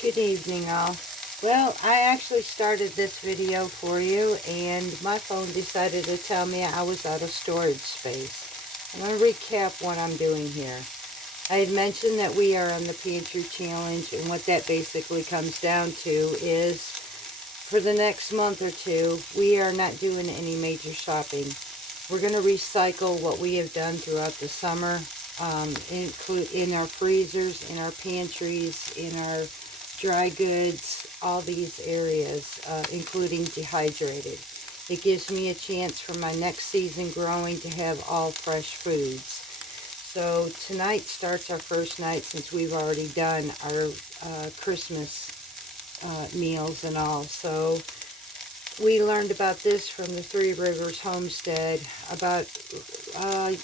Good evening, all. Well, I actually started this video for you, and my phone decided to tell me I was out of storage space. I'm going to recap what I'm doing here. I had mentioned that we are on the pantry challenge, and what that basically comes down to is for the next month or two, we are not doing any major shopping. We're going to recycle what we have done throughout the summer, in our freezers, in our pantries, in our dry goods, all these areas, including dehydrated. It gives me a chance for my next season growing to have all fresh foods. So tonight starts our first night since we've already done our Christmas meals and all. So we learned about this from the Three Rivers homestead about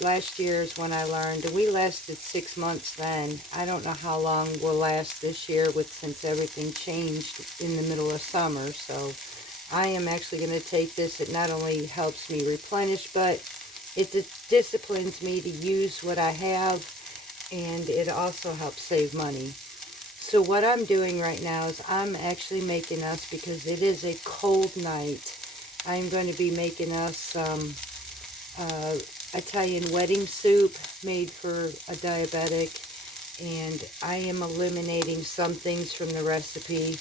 last year is when I learned, and we lasted 6 months then. I don't know how long we'll last this year since everything changed in the middle of summer. So I am actually going to take this. It not only helps me replenish, but it disciplines me to use what I have, and it also helps save money. So what I'm doing right now is I'm actually making us, because it is a cold night, I'm going to be making us some Italian wedding soup made for a diabetic, and I am eliminating some things from the recipe.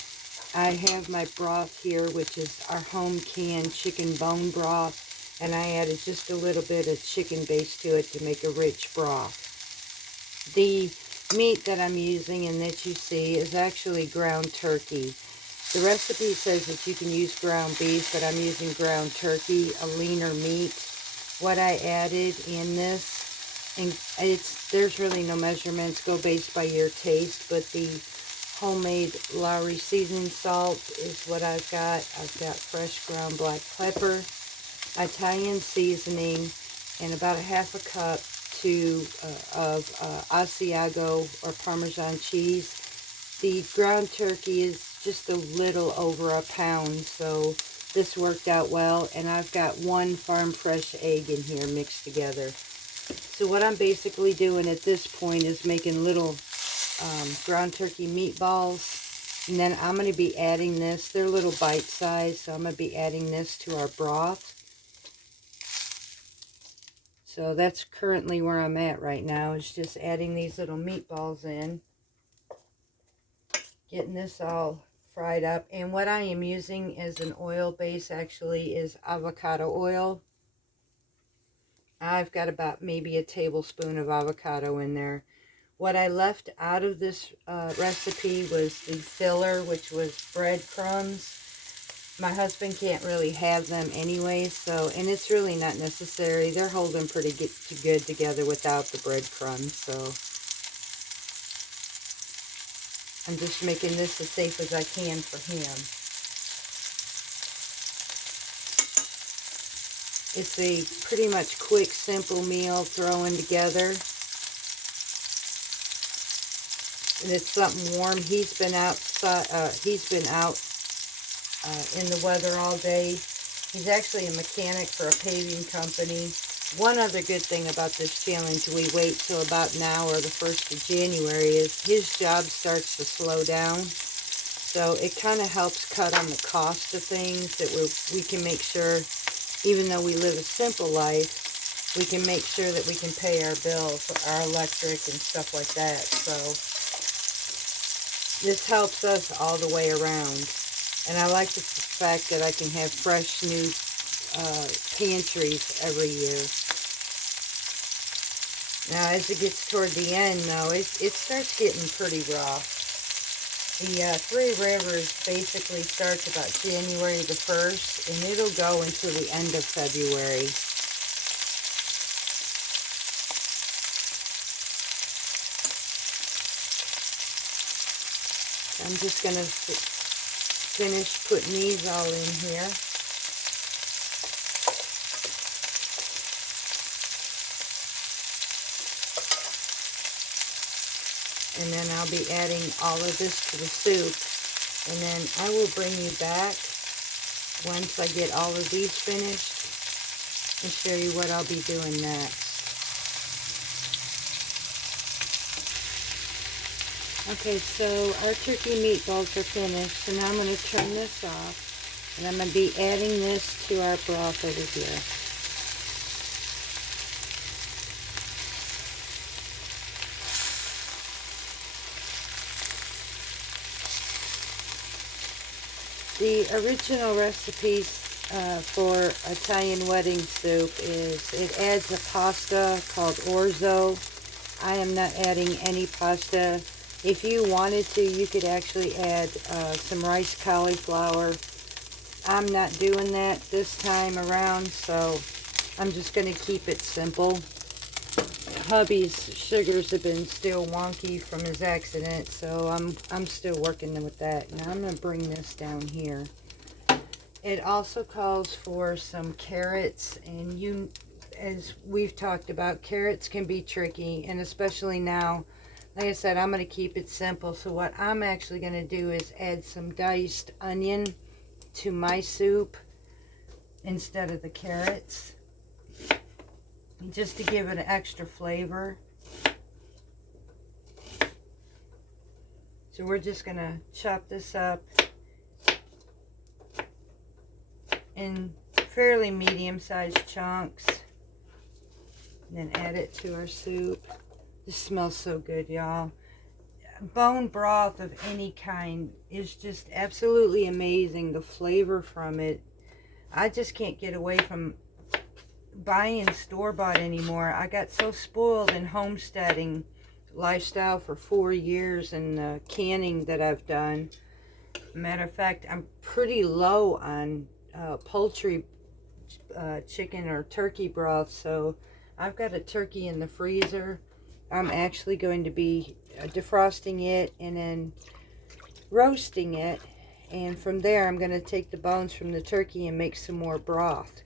I have my broth here, which is our home canned chicken bone broth, and I added just a little bit of chicken base to it to make a rich broth. The meat that I'm using and that you see is actually ground turkey. The recipe says that you can use ground beef, but I'm using ground turkey, a leaner meat. What I added in this, and there's really no measurements, go based by your taste, but the homemade Lowry seasoning salt is what I've got. I've got fresh ground black pepper, Italian seasoning, and about a half a cup of Asiago or Parmesan cheese. The ground turkey is just a little over a pound, so this worked out well. And I've got one farm fresh egg in here mixed together. So what I'm basically doing at this point is making little ground turkey meatballs, and then I'm going to be adding this. They're little bite size, so I'm going to be adding this to our broth. So that's currently where I'm at right now, is just adding these little meatballs in, getting this all fried up. And what I am using as an oil base actually is avocado oil. I've got about maybe a tablespoon of avocado in there. What I left out of this recipe was the filler, which was breadcrumbs. My husband can't really have them anyway, so, and it's really not necessary. They're holding pretty good together without the breadcrumbs, so I'm just making this as safe as I can for him. It's a pretty much quick, simple meal throwing together. And it's something warm. He's been outside, in the weather all day. He's actually a mechanic for a paving company. One other good thing about this challenge, we wait till about now or the 1st of January, is his job starts to slow down. So it kind of helps cut on the cost of things, that we can make sure, even though we live a simple life, we can make sure that we can pay our bills, our electric and stuff like that. So this helps us all the way around. And I like the fact that I can have fresh new pantries every year. Now, as it gets toward the end, though, it starts getting pretty rough. The Three Rivers basically starts about January the 1st, and it'll go until the end of February. I'm just going to finish putting these all in here. And then I'll be adding all of this to the soup. And then I will bring you back once I get all of these finished and show you what I'll be doing next. Okay, so our turkey meatballs are finished, so now I'm going to turn this off, and I'm going to be adding this to our broth over here. The original recipes for Italian wedding soup is it adds a pasta called orzo. I am not adding any pasta. If you wanted to, you could actually add some rice cauliflower. I'm not doing that this time around, so I'm just going to keep it simple. Hubby's sugars have been still wonky from his accident, so I'm still working with that. Now I'm going to bring this down here. It also calls for some carrots, and as we've talked about, carrots can be tricky, and especially now, like I said, I'm going to keep it simple. So what I'm actually going to do is add some diced onion to my soup instead of the carrots, just to give it an extra flavor. So we're just going to chop this up in fairly medium-sized chunks, and then add it to our soup. This smells so good, y'all. Bone broth of any kind is just absolutely amazing. The flavor from it, I just can't get away from buying store-bought anymore. I got so spoiled in homesteading lifestyle for 4 years, and the canning that I've done. Matter of fact, I'm pretty low on poultry, chicken or turkey broth, so I've got a turkey in the freezer. I'm actually going to be defrosting it and then roasting it, and from there I'm going to take the bones from the turkey and make some more broth.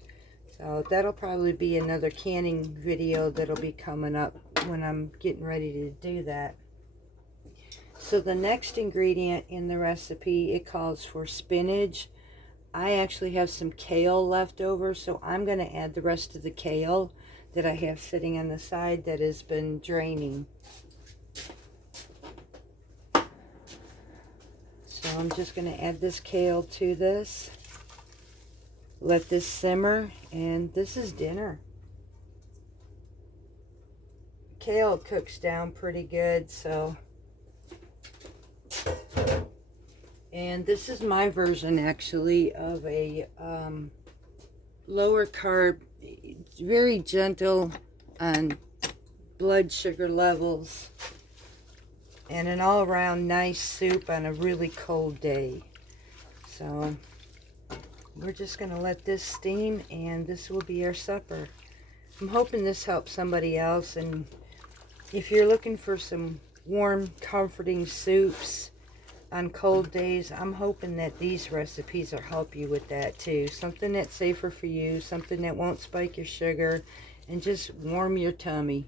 So that'll probably be another canning video that'll be coming up when I'm getting ready to do that. So the next ingredient in the recipe, it calls for spinach. I actually have some kale left over, so I'm going to add the rest of the kale that I have sitting on the side that has been draining. So I'm just going to add this kale to this. Let this simmer, and this is dinner. Kale cooks down pretty good, so. And this is my version, actually, of a lower carb, very gentle on blood sugar levels, and an all-around nice soup on a really cold day. So we're just going to let this steam, and this will be our supper. I'm hoping this helps somebody else, and if you're looking for some warm, comforting soups on cold days, I'm hoping that these recipes will help you with that too. Something that's safer for you, something that won't spike your sugar, and just warm your tummy.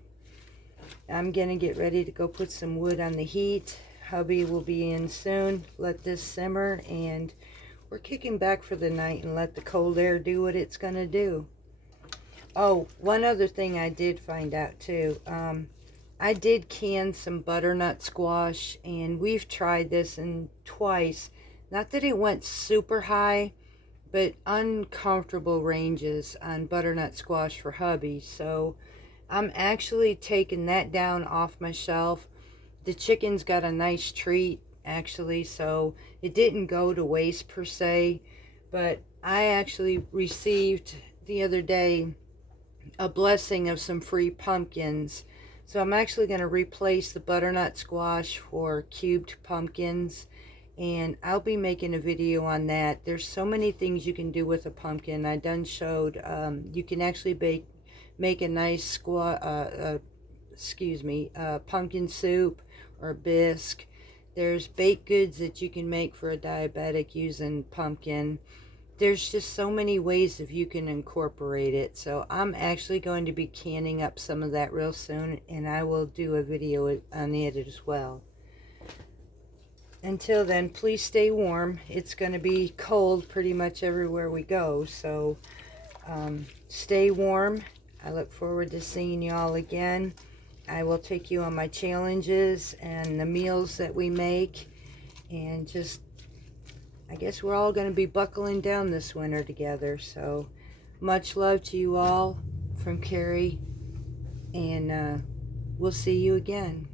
I'm gonna get ready to go put some wood on the heat. Hubby will be in soon. Let this simmer, and we're kicking back for the night and let the cold air do what it's gonna do. Oh, one other thing I did find out too. I did can some butternut squash, and we've tried this in twice. Not that it went super high, but uncomfortable ranges on butternut squash for hubby. So I'm actually taking that down off my shelf. The chicken's got a nice treat, actually, so it didn't go to waste per se. But I actually received the other day a blessing of some free pumpkins. So I'm actually going to replace the butternut squash for cubed pumpkins, and I'll be making a video on that. There's so many things you can do with a pumpkin. I done showed you can actually make a nice pumpkin soup or bisque. There's baked goods that you can make for a diabetic using pumpkin. There's just so many ways if you can incorporate it. So I'm actually going to be canning up some of that real soon, and I will do a video on it as well. Until then, please stay warm. It's going to be cold pretty much everywhere we go, so stay warm. I look forward to seeing you all again. I will take you on my challenges and the meals that we make, and just, I guess we're all going to be buckling down this winter together. So much love to you all from Carrie, and we'll see you again.